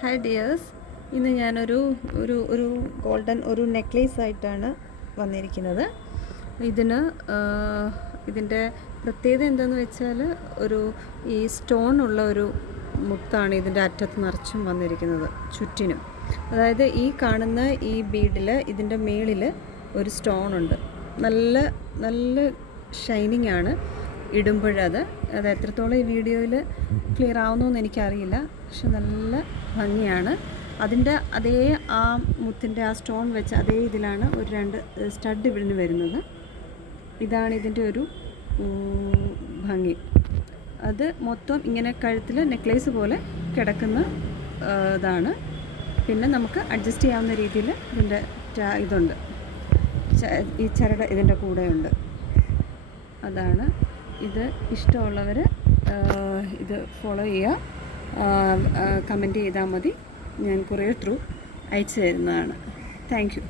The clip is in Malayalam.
ഹായ് ഡിയേഴ്സ്, ഇന്ന് ഞാനൊരു ഒരു ഒരു ഗോൾഡൻ ഒരു നെക്ലേസ് ആയിട്ടാണ് വന്നിരിക്കുന്നത്. ഇതിൻ്റെ പ്രത്യേകത എന്താണെന്ന് വെച്ചാൽ ഈ സ്റ്റോൺ ഉള്ള ഒരു മുത്താണ് ഇതിൻ്റെ അറ്റത്ത് നിറച്ചും വന്നിരിക്കുന്നത് ചുറ്റിനും. അതായത് ഈ കാണുന്ന ഈ ബീഡിൽ ഇതിൻ്റെ മേളിൽ ഒരു സ്റ്റോൺ ഉണ്ട്. നല്ല നല്ല ഷൈനിങ് ആണ് ഇടുമ്പോഴത്. അത് എത്രത്തോളം ഈ വീഡിയോയിൽ ക്ലിയർ ആവുന്നതെന്ന് എനിക്കറിയില്ല, പക്ഷെ നല്ല ഭംഗിയാണ്. അതിൻ്റെ അതേ ആ മുത്തിൻ്റെ ആ സ്റ്റോൺ വെച്ച് അതേ ഇതിലാണ് ഒരു 2 സ്റ്റഡ് ഇവിടുന്ന് വരുന്നത്. ഇതാണ് ഇതിൻ്റെ ഒരു ഭംഗി. അത് മൊത്തം ഇങ്ങനെ കഴുത്തിൽ നെക്ലേസ് പോലെ കിടക്കുന്ന ഇതാണ്. പിന്നെ നമുക്ക് അഡ്ജസ്റ്റ് ചെയ്യാവുന്ന രീതിയിൽ ഇതിൻ്റെ ഇതുണ്ട്, ഈ ചരട് ഇതിൻ്റെ കൂടെയുണ്ട്. അതാണ് ഇത്. ഇഷ്ടമുള്ളവർ ഇത് ഫോളോ ചെയ്യുക, കമൻറ്റ് ചെയ്താൽ മതി. ഞാൻ കൊറിയർ ത്രൂ അയച്ചു തരുന്നതാണ്. Thank you.